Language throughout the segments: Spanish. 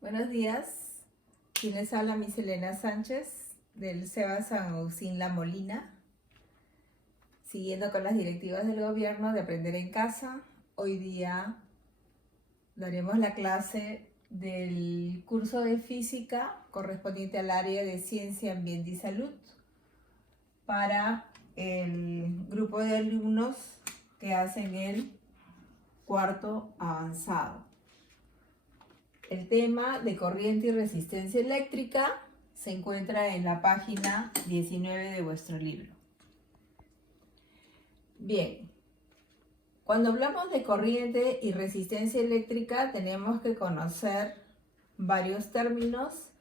Buenos días, quien les habla Miss Elena Sánchez del SEBA San Agustín La Molina. Siguiendo con las directivas del gobierno de aprender en casa, hoy día daremos la clase del curso de física correspondiente al área de ciencia, ambiente y salud para el grupo de alumnos que hacen el cuarto avanzado. El tema de corriente y resistencia eléctrica se encuentra en la página 19 de vuestro libro. Bien, cuando hablamos de corriente y resistencia eléctrica tenemos que conocer varios términos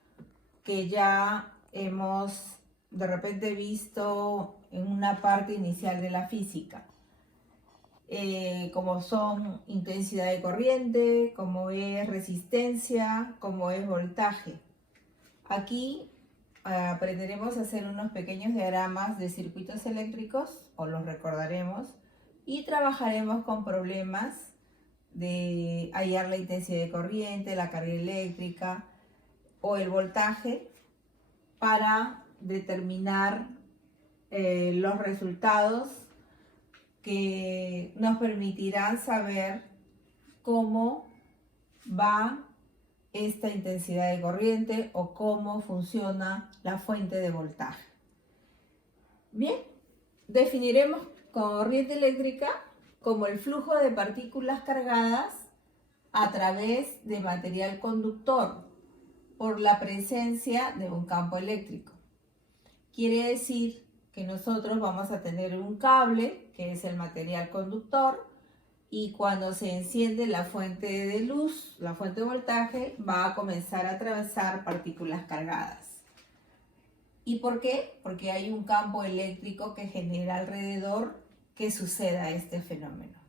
que ya hemos de repente visto en una parte inicial de la física. Como son intensidad de corriente, como es resistencia, como es voltaje. Aquí aprenderemos a hacer unos pequeños diagramas de circuitos eléctricos, o los recordaremos, y trabajaremos con problemas de hallar la intensidad de corriente, la carga eléctrica o el voltaje para determinar los resultados que nos permitirán saber cómo va esta intensidad de corriente o cómo funciona la fuente de voltaje. Bien, definiremos corriente eléctrica como el flujo de partículas cargadas a través de material conductor por la presencia de un campo eléctrico. Quiere decir que nosotros vamos a tener un cable, que es el material conductor, y cuando se enciende la fuente de luz, la fuente de voltaje, va a comenzar a atravesar partículas cargadas. ¿Y por qué? Porque hay un campo eléctrico que genera alrededor que suceda este fenómeno.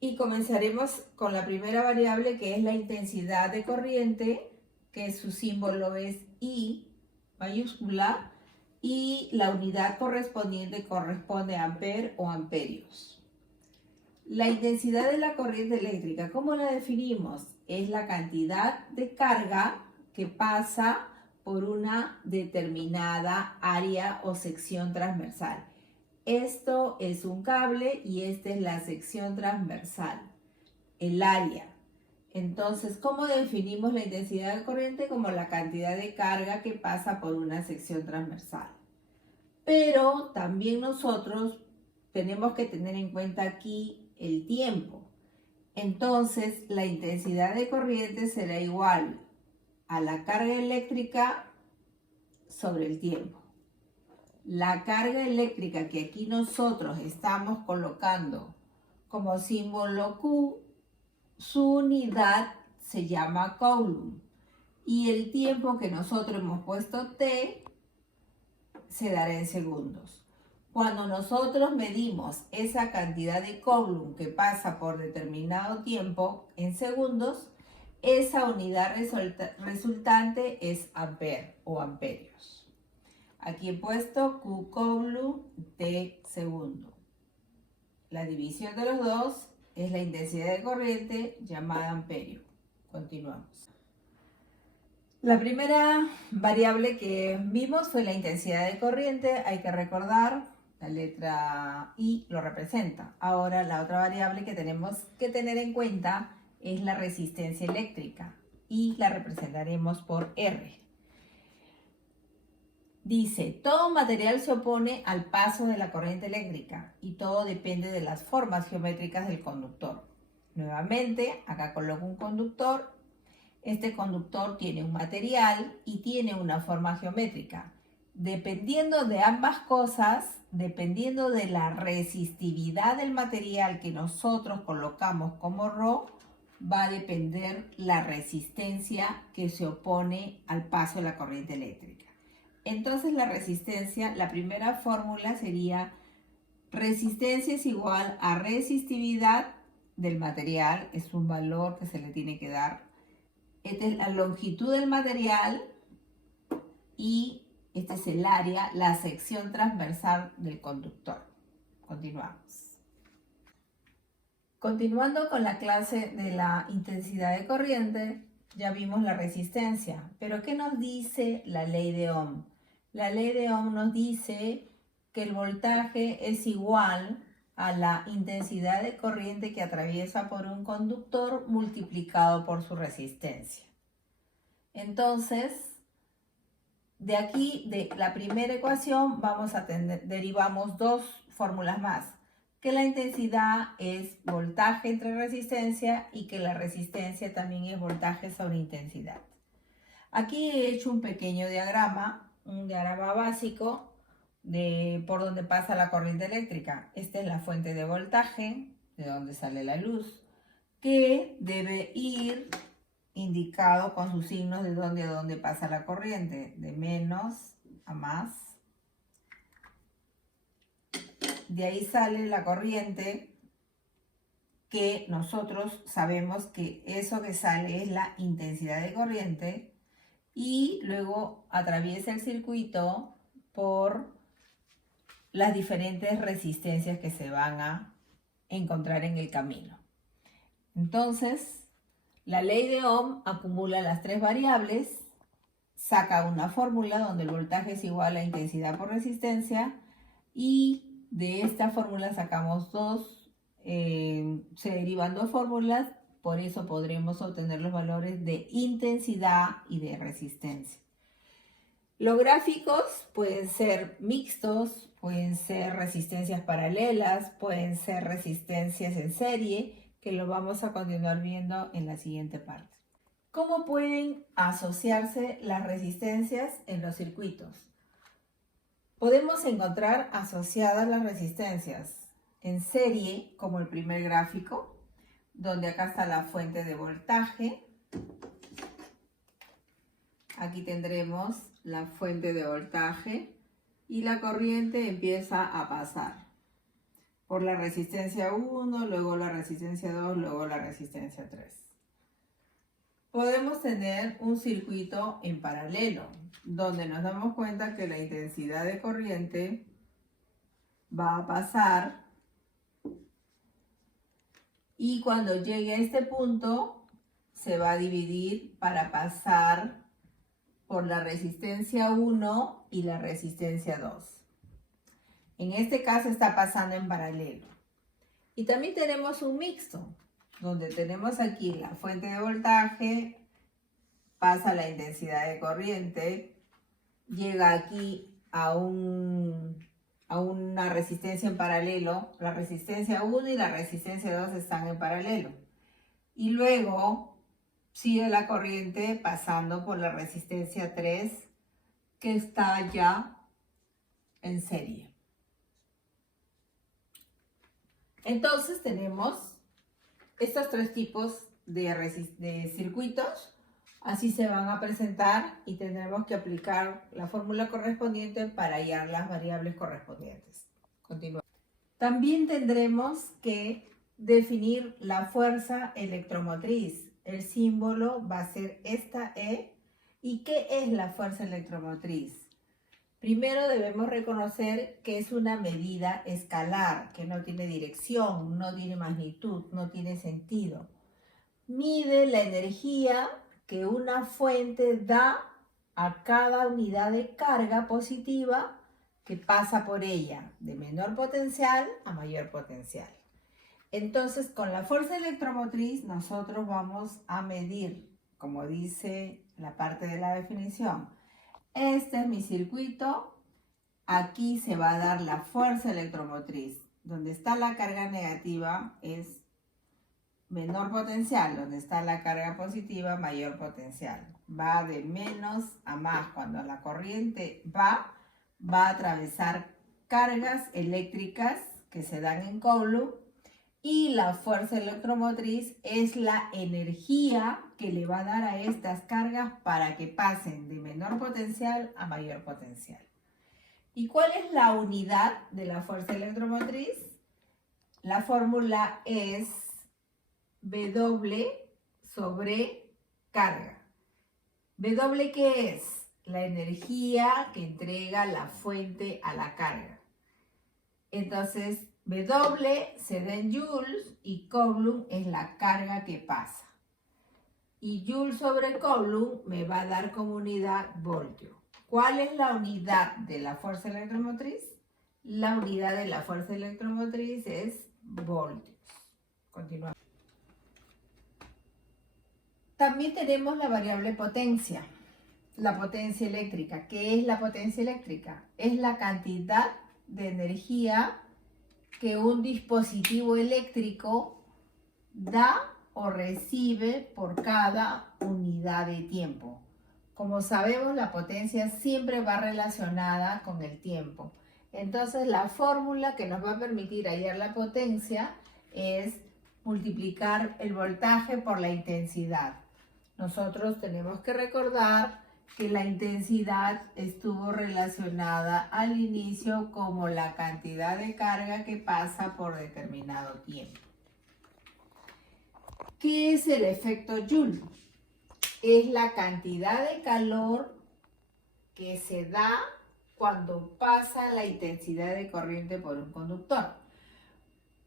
Y comenzaremos con la primera variable, que es la intensidad de corriente, que su símbolo es I mayúscula, y la unidad correspondiente corresponde a amper o amperios. La intensidad de la corriente eléctrica, ¿cómo la definimos? Es la cantidad de carga que pasa por una determinada área o sección transversal. Esto es un cable y esta es la sección transversal, el área. Entonces, ¿cómo definimos la intensidad de corriente? Como la cantidad de carga que pasa por una sección transversal. Pero también nosotros tenemos que tener en cuenta aquí el tiempo. Entonces, la intensidad de corriente será igual a la carga eléctrica sobre el tiempo. La carga eléctrica que aquí nosotros estamos colocando como símbolo Q, su unidad se llama Coulomb y el tiempo que nosotros hemos puesto T se dará en segundos. Cuando nosotros medimos esa cantidad de Coulomb que pasa por determinado tiempo en segundos, esa unidad resultante es ampere o amperios. Aquí he puesto Q Coulomb, T segundo. La división de los dos es la intensidad de corriente llamada amperio. Continuamos. La primera variable que vimos fue la intensidad de corriente. Hay que recordar, la letra I lo representa. Ahora la otra variable que tenemos que tener en cuenta es la resistencia eléctrica y la representaremos por R. Dice, todo material se opone al paso de la corriente eléctrica y todo depende de las formas geométricas del conductor. Nuevamente, acá coloco un conductor. Este conductor tiene un material y tiene una forma geométrica. Dependiendo de ambas cosas, dependiendo de la resistividad del material que nosotros colocamos como ρ, va a depender la resistencia que se opone al paso de la corriente eléctrica. Entonces la resistencia, la primera fórmula sería resistencia es igual a resistividad del material, es un valor que se le tiene que dar. Esta es la longitud del material y este es el área, la sección transversal del conductor. Continuamos. Continuando con la clase de la intensidad de corriente, Ya vimos la resistencia, pero ¿qué nos dice la ley de Ohm? La ley de Ohm nos dice que el voltaje es igual a la intensidad de corriente que atraviesa por un conductor multiplicado por su resistencia. Entonces, de aquí, de la primera ecuación, derivamos dos fórmulas más. Que la intensidad es voltaje entre resistencia y que la resistencia también es voltaje sobre intensidad. Aquí he hecho un pequeño diagrama, un diagrama básico por donde pasa la corriente eléctrica. Esta es la fuente de voltaje, de donde sale la luz, que debe ir indicado con sus signos de dónde a dónde pasa la corriente, de menos a más. De ahí sale la corriente, que nosotros sabemos que eso que sale es la intensidad de corriente, y luego atraviesa el circuito por las diferentes resistencias que se van a encontrar en el camino. Entonces, la ley de Ohm acumula las tres variables, saca una fórmula donde el voltaje es igual a intensidad por resistencia, y de esta fórmula sacamos se derivan dos fórmulas, por eso podremos obtener los valores de intensidad y de resistencia. Los gráficos pueden ser mixtos, pueden ser resistencias paralelas, pueden ser resistencias en serie, que lo vamos a continuar viendo en la siguiente parte. ¿Cómo pueden asociarse las resistencias en los circuitos? Podemos encontrar asociadas las resistencias en serie, como el primer gráfico, donde acá está la fuente de voltaje. Aquí tendremos la fuente de voltaje y la corriente empieza a pasar por la resistencia 1, luego la resistencia 2, luego la resistencia 3. Podemos tener un circuito en paralelo, donde nos damos cuenta que la intensidad de corriente va a pasar, y cuando llegue a este punto se va a dividir para pasar por la resistencia 1 y la resistencia 2. En este caso está pasando en paralelo. Y también tenemos un mixto, donde tenemos aquí la fuente de voltaje, pasa la intensidad de corriente, llega aquí a una resistencia en paralelo. La resistencia 1 y la resistencia 2 están en paralelo. Y luego sigue la corriente pasando por la resistencia 3, que está ya en serie. Entonces tenemos estos tres tipos de circuitos. Así se van a presentar y tendremos que aplicar la fórmula correspondiente para hallar las variables correspondientes. Continuamos. También tendremos que definir la fuerza electromotriz. El símbolo va a ser esta E. ¿Y qué es la fuerza electromotriz? Primero debemos reconocer que es una medida escalar, que no tiene dirección, no tiene magnitud, no tiene sentido. Mide la energía que una fuente da a cada unidad de carga positiva que pasa por ella, de menor potencial a mayor potencial. Entonces, con la fuerza electromotriz nosotros vamos a medir, como dice la parte de la definición. Este es mi circuito, aquí se va a dar la fuerza electromotriz. Donde está la carga negativa es menor potencial, donde está la carga positiva, mayor potencial. Va de menos a más. Cuando la corriente va a atravesar cargas eléctricas que se dan en Coulomb, y la fuerza electromotriz es la energía que le va a dar a estas cargas para que pasen de menor potencial a mayor potencial. ¿Y cuál es la unidad de la fuerza electromotriz? La fórmula es W sobre carga. ¿W qué es? La energía que entrega la fuente a la carga. Entonces, W se da en joules y Coulomb es la carga que pasa. y Joule sobre Coulomb me va a dar como unidad voltio. ¿Cuál es la unidad de la fuerza electromotriz? La unidad de la fuerza electromotriz es voltios. Continuamos. También tenemos la variable potencia, la potencia eléctrica. ¿Qué es la potencia eléctrica? Es la cantidad de energía que un dispositivo eléctrico da o recibe por cada unidad de tiempo. Como sabemos, la potencia siempre va relacionada con el tiempo. Entonces, la fórmula que nos va a permitir hallar la potencia es multiplicar el voltaje por la intensidad. Nosotros tenemos que recordar que la intensidad estuvo relacionada al inicio como la cantidad de carga que pasa por determinado tiempo. ¿Qué es el efecto Joule? Es la cantidad de calor que se da cuando pasa la intensidad de corriente por un conductor.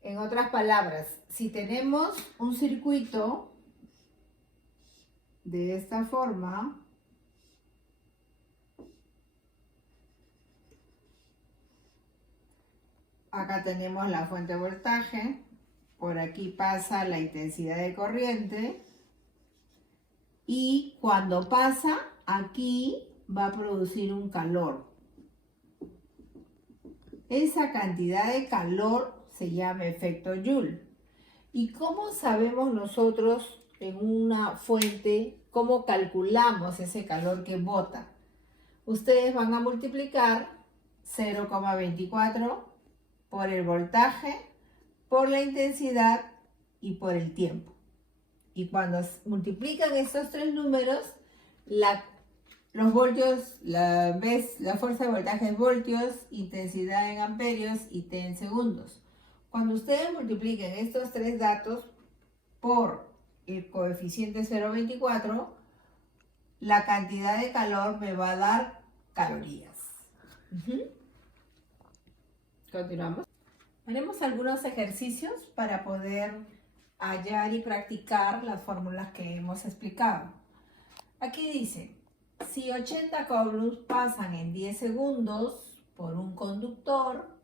En otras palabras, si tenemos un circuito de esta forma, acá tenemos la fuente de voltaje, por aquí pasa la intensidad de corriente y cuando pasa aquí va a producir un calor. Esa cantidad de calor se llama efecto Joule. ¿Y cómo sabemos nosotros en una fuente cómo calculamos ese calor que bota? Ustedes van a multiplicar 0,24 por el voltaje, por la intensidad y por el tiempo. Y cuando multiplican estos tres números, los voltios, la fuerza de voltaje es voltios, intensidad en amperios y T en segundos. Cuando ustedes multipliquen estos tres datos por el coeficiente 0,24, la cantidad de calor me va a dar calorías. Continuamos. Haremos algunos ejercicios para poder hallar y practicar las fórmulas que hemos explicado. Aquí dice, si 80 coulombs pasan en 10 segundos por un conductor,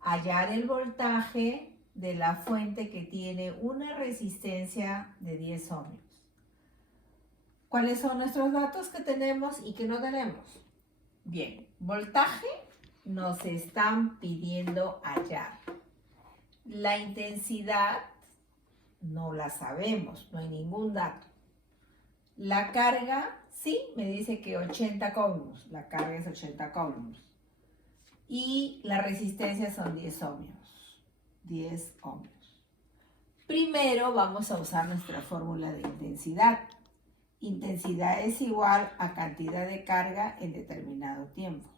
hallar el voltaje de la fuente que tiene una resistencia de 10 ohmios. ¿Cuáles son nuestros datos que tenemos y que no tenemos? Bien, voltaje nos están pidiendo hallar. La intensidad no la sabemos, no hay ningún dato. La carga, sí, me dice que 80 coulombs, la carga es 80 coulombs. Y la resistencia son 10 ohmios. 10 ohmios. Primero vamos a usar nuestra fórmula de intensidad. Intensidad es igual a cantidad de carga en determinado tiempo.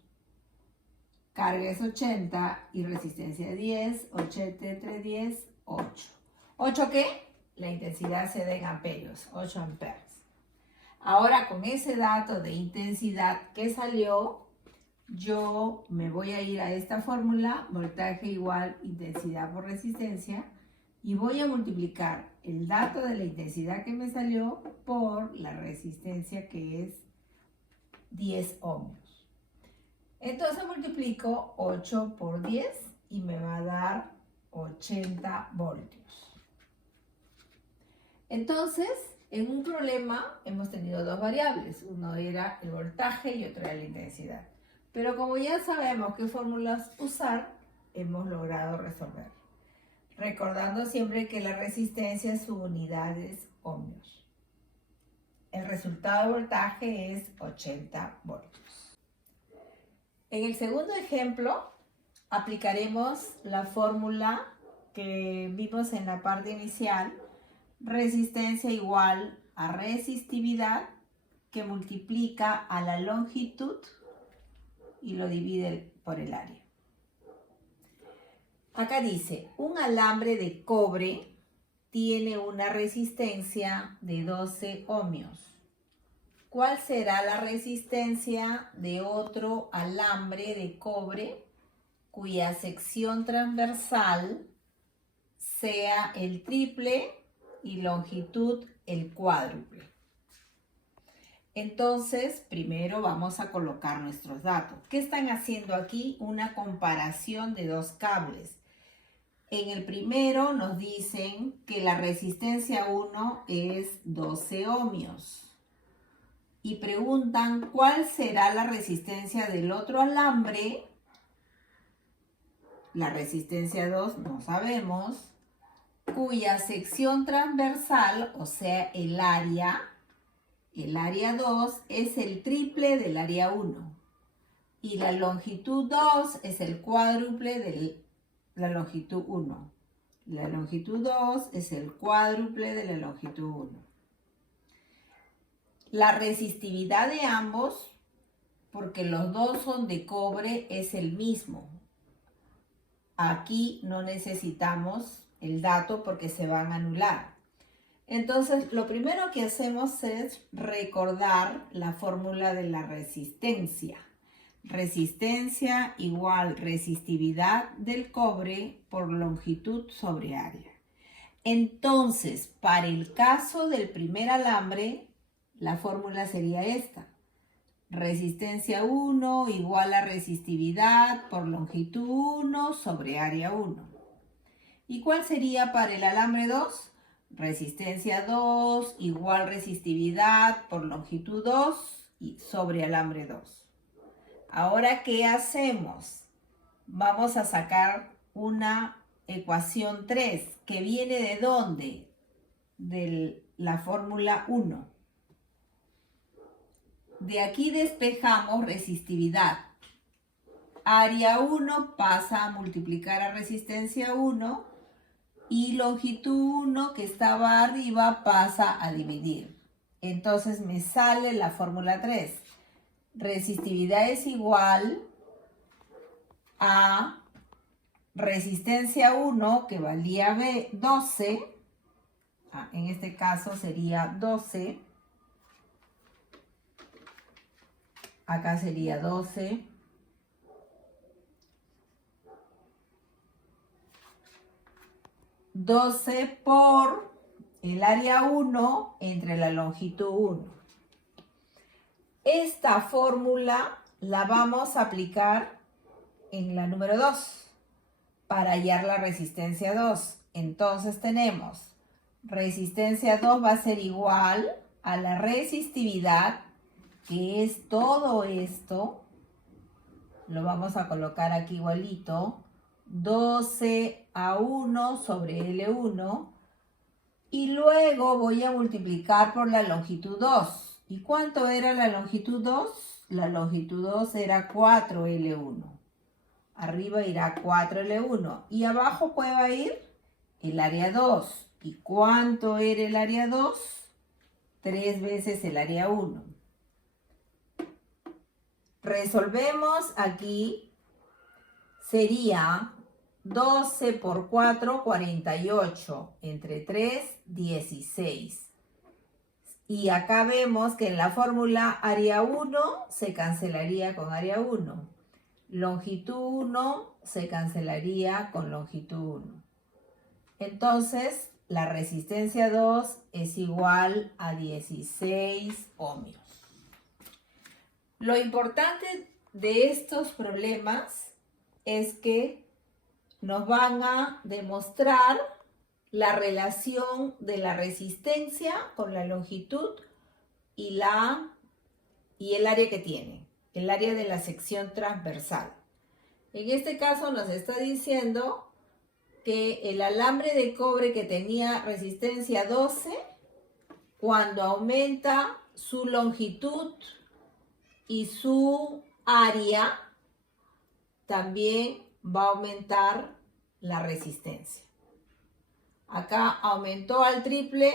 Carga es 80 y resistencia 10, 80 entre 10, 8. ¿8 qué? La intensidad se da en amperios, 8 amperes. Ahora con ese dato de intensidad que salió, yo me voy a ir a esta fórmula, voltaje igual intensidad por resistencia, y voy a multiplicar el dato de la intensidad que me salió por la resistencia que es 10 ohmios. Entonces multiplico 8 por 10 y me va a dar 80 voltios. Entonces, en un problema hemos tenido dos variables. Uno era el voltaje y otro era la intensidad. Pero como ya sabemos qué fórmulas usar, hemos logrado resolver. Recordando siempre que la resistencia su unidad es ohmios. El resultado de voltaje es 80 voltios. En el segundo ejemplo, aplicaremos la fórmula que vimos en la parte inicial, resistencia igual a resistividad, que multiplica a la longitud y lo divide por el área. Acá dice, un alambre de cobre tiene una resistencia de 12 ohmios. ¿Cuál será la resistencia de otro alambre de cobre cuya sección transversal sea el triple y longitud el cuádruple? Entonces, primero vamos a colocar nuestros datos. ¿Qué están haciendo aquí? Una comparación de dos cables. En el primero nos dicen que la resistencia 1 es 12 ohmios. Y preguntan cuál será la resistencia del otro alambre. La resistencia 2 no sabemos. Cuya sección transversal, o sea, el área 2 es el triple del área 1. Y la longitud 2 es el cuádruple de la longitud 1. La longitud 2 es el cuádruple de la longitud 1. La resistividad de ambos, porque los dos son de cobre, es el mismo. Aquí no necesitamos el dato porque se van a anular. Entonces, lo primero que hacemos es recordar la fórmula de la resistencia. Resistencia igual resistividad del cobre por longitud sobre área. Entonces, para el caso del primer alambre, la fórmula sería esta. Resistencia 1 igual a resistividad por longitud 1 sobre área 1. ¿Y cuál sería para el alambre 2? Resistencia 2 igual resistividad por longitud 2 y sobre alambre 2. Ahora, ¿qué hacemos? Vamos a sacar una ecuación 3, que viene ¿de dónde? De la fórmula 1. De aquí despejamos resistividad. Área 1 pasa a multiplicar a resistencia 1 y longitud 1 que estaba arriba pasa a dividir. Entonces me sale la fórmula 3. Resistividad es igual a resistencia 1 que valía 12. En este caso sería 12. Acá sería 12. Por el área 1 entre la longitud 1. Esta fórmula la vamos a aplicar en la número 2 para hallar la resistencia 2. Entonces tenemos resistencia 2 va a ser igual a la resistividad, que es todo esto. Lo vamos a colocar aquí igualito. 12 a 1 sobre L1. Y luego voy a multiplicar por la longitud 2. ¿Y cuánto era la longitud 2? La longitud 2 era 4L1. Arriba irá 4L1. Y abajo ¿cuál va a ir? El área 2. ¿Y cuánto era el área 2? 3 veces el área 1. Resolvemos aquí. Sería 12 por 4, 48. Entre 3, 16. Y acá vemos que en la fórmula área 1 se cancelaría con área 1. Longitud 1 se cancelaría con longitud 1. Entonces, la resistencia 2 es igual a 16 ohmios. Lo importante de estos problemas es que nos van a demostrar la relación de la resistencia con la longitud y el área que tiene, el área de la sección transversal. En este caso nos está diciendo que el alambre de cobre que tenía resistencia 12, cuando aumenta su longitud y su área, también va a aumentar la resistencia. Acá aumentó al triple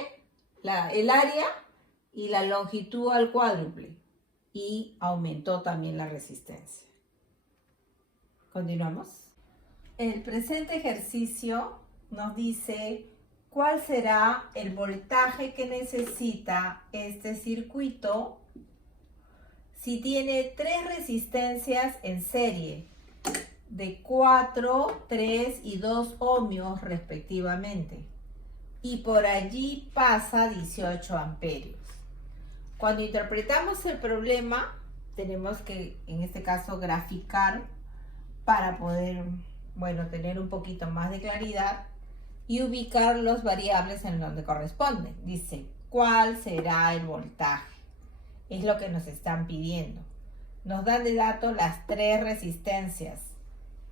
el área y la longitud al cuádruple. Y aumentó también la resistencia. Continuamos. El presente ejercicio nos dice cuál será el voltaje que necesita este circuito si tiene 3 resistencias en serie de 4, 3 y 2 ohmios respectivamente. Y por allí pasa 18 amperios. Cuando interpretamos el problema, tenemos que, en este caso, graficar para poder, bueno, tener un poquito más de claridad y ubicar los variables en donde corresponden. Dice, ¿cuál será el voltaje? Es lo que nos están pidiendo. Nos dan de dato las 3 resistencias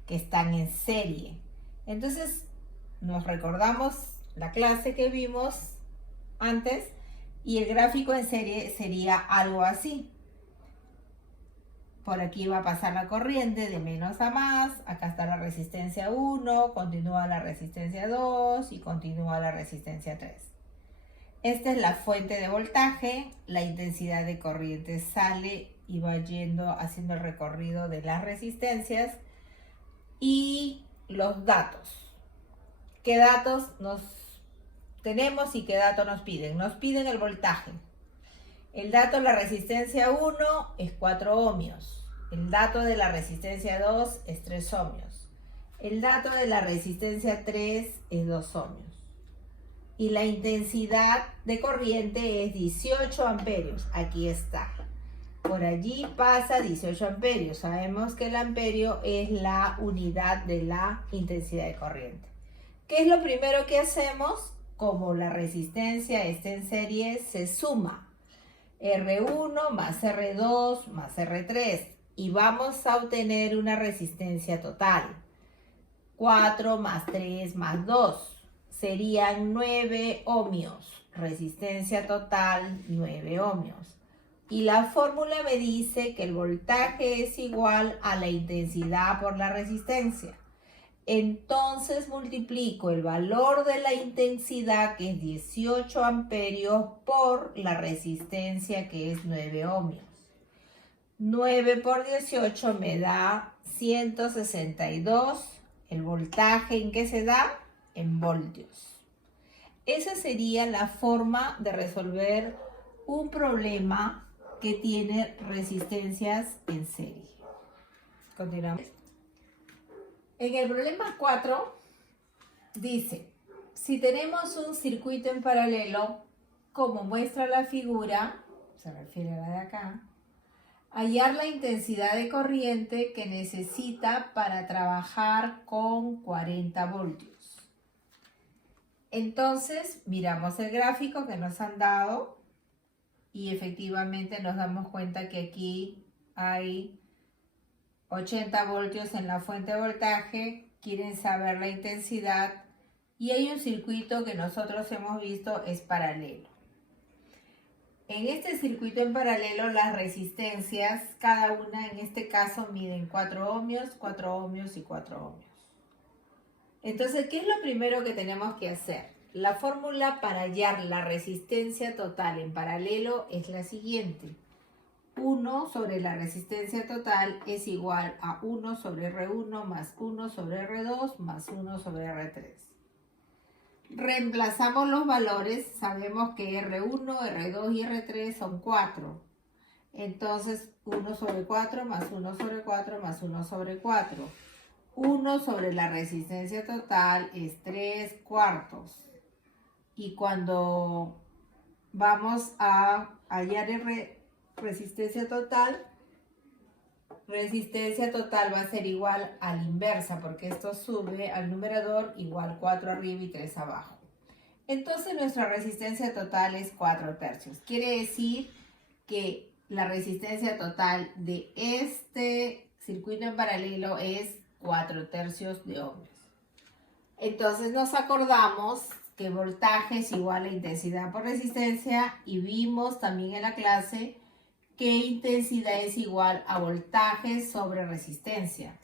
que están en serie. Entonces, nos recordamos la clase que vimos antes y el gráfico en serie sería algo así. Por aquí va a pasar la corriente de menos a más, acá está la resistencia 1, continúa la resistencia 2 y continúa la resistencia 3. Esta es la fuente de voltaje, la intensidad de corriente sale y va yendo haciendo el recorrido de las resistencias y los datos. ¿Qué datos nos tenemos y qué datos nos piden? Nos piden el voltaje. El dato de la resistencia 1 es 4 ohmios. El dato de la resistencia 2 es 3 ohmios. El dato de la resistencia 3 es 2 ohmios. Y la intensidad de corriente es 18 amperios. Aquí está. Por allí pasa 18 amperios. Sabemos que el amperio es la unidad de la intensidad de corriente. ¿Qué es lo primero que hacemos? Como la resistencia está en serie, se suma R1 más R2 más R3 y vamos a obtener una resistencia total. 4 más 3 más 2 serían 9 ohmios. Resistencia total 9 ohmios. Y la fórmula me dice que el voltaje es igual a la intensidad por la resistencia. Entonces multiplico el valor de la intensidad, que es 18 amperios, por la resistencia, que es 9 ohmios. 9 por 18 me da 162. ¿El voltaje en qué se da? En voltios. Esa sería la forma de resolver un problema que tiene resistencias en serie. Continuamos. En el problema 4 dice, si tenemos un circuito en paralelo, como muestra la figura, se refiere a la de acá, hallar la intensidad de corriente que necesita para trabajar con 40 voltios. Entonces, miramos el gráfico que nos han dado y efectivamente nos damos cuenta que aquí hay 80 voltios en la fuente de voltaje, quieren saber la intensidad y hay un circuito que nosotros hemos visto es paralelo. En este circuito en paralelo las resistencias, cada una en este caso miden 4 ohmios, 4 ohmios y 4 ohmios. Entonces, ¿qué es lo primero que tenemos que hacer? La fórmula para hallar la resistencia total en paralelo es la siguiente. 1 sobre la resistencia total es igual a 1 sobre R1 más 1 sobre R2 más 1 sobre R3. Reemplazamos los valores, sabemos que R1, R2 y R3 son 4. Entonces 1 sobre 4 más 1 sobre 4 más 1 sobre 4. 1 sobre la resistencia total es 3 cuartos. Y cuando vamos a hallar resistencia total va a ser igual a la inversa, porque esto sube al numerador igual 4 arriba y 3 abajo. Entonces nuestra resistencia total es 4 tercios. Quiere decir que la resistencia total de este circuito en paralelo es 4 tercios de ohmios. Entonces nos acordamos que voltaje es igual a intensidad por resistencia y vimos también en la clase que intensidad es igual a voltaje sobre resistencia.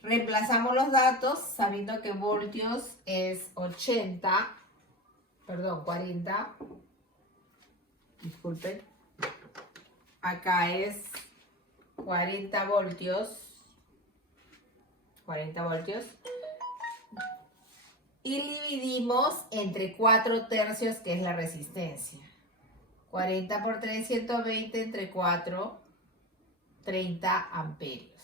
Reemplazamos los datos sabiendo que voltios es 40, disculpen, acá es 40 voltios, y dividimos entre 4 tercios, que es la resistencia. 40 por 3, 120 entre 4, 30 amperios.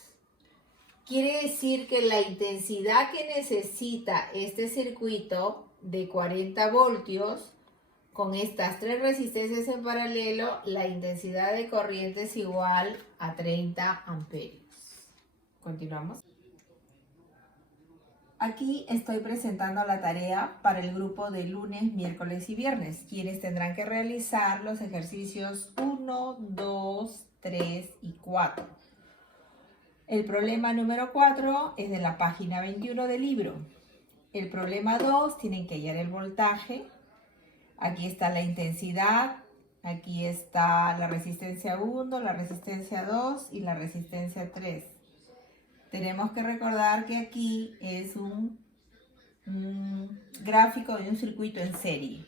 Quiere decir que la intensidad que necesita este circuito de 40 voltios Con estas tres resistencias en paralelo, la intensidad de corriente es igual a 30 amperios. Continuamos. Aquí estoy presentando la tarea para el grupo de lunes, miércoles y viernes, quienes tendrán que realizar los ejercicios 1, 2, 3 y 4. El problema número 4 es de la página 21 del libro. El problema 2 tienen que hallar el voltaje. Aquí está la intensidad. Aquí está la resistencia 1, la resistencia 2 y la resistencia 3. Tenemos que recordar que aquí es un gráfico de un circuito en serie.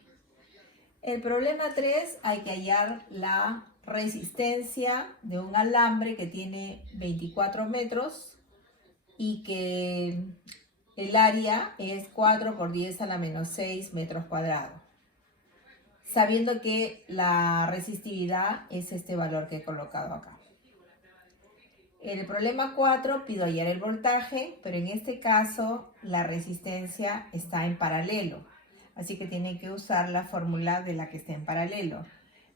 El problema 3 hay que hallar la resistencia de un alambre que tiene 24 metros y que el área es 4 por 10 a la menos 6 metros cuadrados. Sabiendo que la resistividad es este valor que he colocado acá. En el problema 4 pido hallar el voltaje, pero en este caso la resistencia está en paralelo. Así que tienen que usar la fórmula de la que está en paralelo.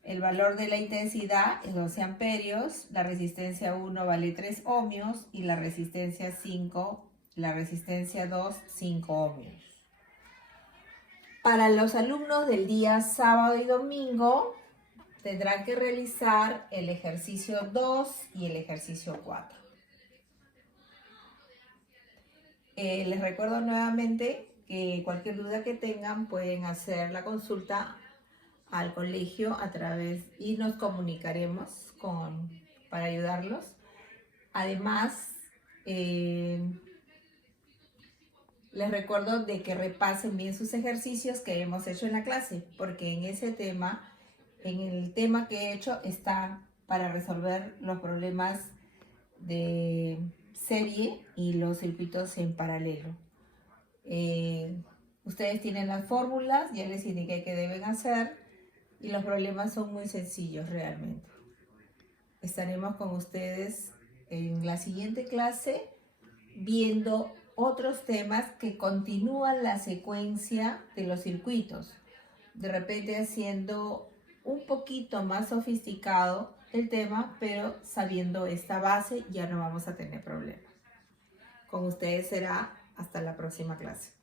El valor de la intensidad es 12 amperios, la resistencia 1 vale 3 ohmios y la resistencia 2, 5 ohmios. Para los alumnos del día sábado y domingo, tendrán que realizar el ejercicio 2 y el ejercicio 4. Les recuerdo nuevamente que cualquier duda que tengan pueden hacer la consulta al colegio a través y nos comunicaremos para ayudarlos. Además, les recuerdo de que repasen bien sus ejercicios que hemos hecho en la clase, porque en el tema que he hecho está para resolver los problemas de serie y los circuitos en paralelo. Ustedes tienen las fórmulas, ya les indiqué qué deben hacer y los problemas son muy sencillos realmente. Estaremos con ustedes en la siguiente clase viendo otros temas que continúan la secuencia de los circuitos, de repente haciendo un poquito más sofisticado el tema, pero sabiendo esta base ya no vamos a tener problemas. Con ustedes será hasta la próxima clase.